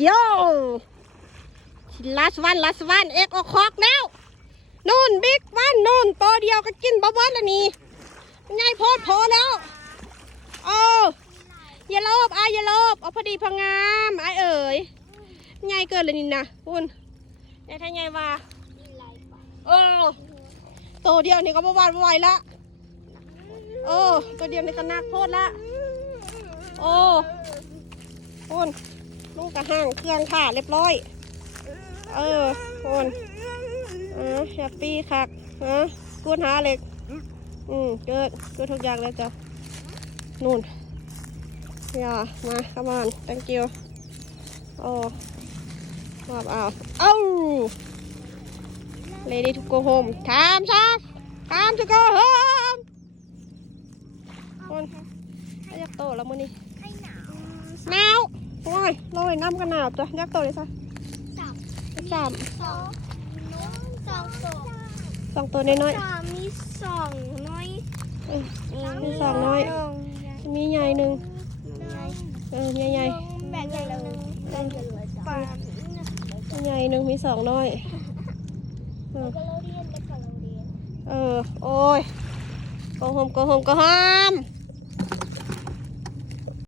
โย่ลาสวันลาสวันเอ็กโอกคอกแล้วนู่นบิ๊กวันนู่นตัวเดียวก็กินบ๊อบวัดแล้วนี่ไงโพดโพแล้วโอ้อย่าโลบอะอย่าโลบเอาพอดีพองามไอเอ๋ยไงเกินเลยนี่นะคุณไอ้ท่านไงว่าโอ้ตัวเดียวนี่ก็บ๊อบวัดไหวละโอ้ตัวเดียวนี่ก็นักโพดละโอ้คุณ ลูกกระห้างเครื่องถ่าเรียบร้อย เออคุณเออแฮปปี้คักฮะกูดหาเหล็ก อืมเกิดเกิดทุกอย่างแล้วจ้ะนู่นอย่ามาขมาน thank you โอ้มาบเอาเอ้า ready to go home time time time to go home คนเขาอยากโตแล้วมื้อนี้ ให้หนาว หนา วโอ้ยลอยน้ำกันหนาวจ้ะอยากโตเลยซะสับไปสามสองน้องสองสองสองตัวน้อยสามมีสองน้อยๆเออมีสองน้อย มีใหญ่หนึ่งเออใหญ่ใหญ่แบ่งกันเลยแบ่งกันเลยปลาใหญ่หนึ่งมีสองน้อยเออก็เราเรียนแล้วก็เราเรียนเออโอ้ยโกหมโกหมโกหม